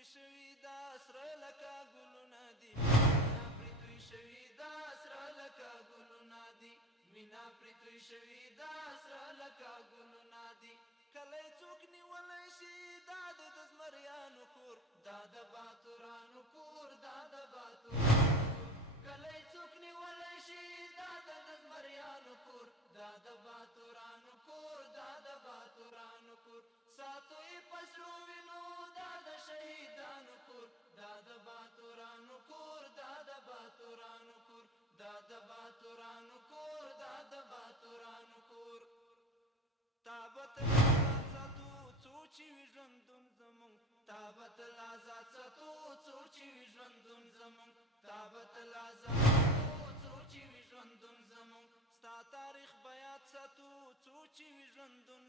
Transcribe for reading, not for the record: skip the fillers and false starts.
توی شوي دا سره لکه ګلونه دي مینا پرې توی شوي دا سره لکه ګلونه دي مینا پرې توی شوي دا سره لکه ګلونه دي کله څوک نیولی شي دا د زمریانو کور دا د باتورانو کور دا د باتورانو کور کله څوک نیولی شي دا د زمریانو کور دا د باتورانو کور دا د باتورانو کور ساتو یې پسرو وینو دا د شهیدانو کور دا د باتورانو کور دا د باتورانو کور دا د باتورانو کور دا د باتورانو کور تابت الازاد ساتو څو چې وي ژوندون زمونږ تابت الازاد ساتو څو چې وي ژوندون زمونږ تابت الازاد ساتو څو چې وي ژوندون زمونږ ستا تاریخ به یاد ساتو څو چې وي ژوندون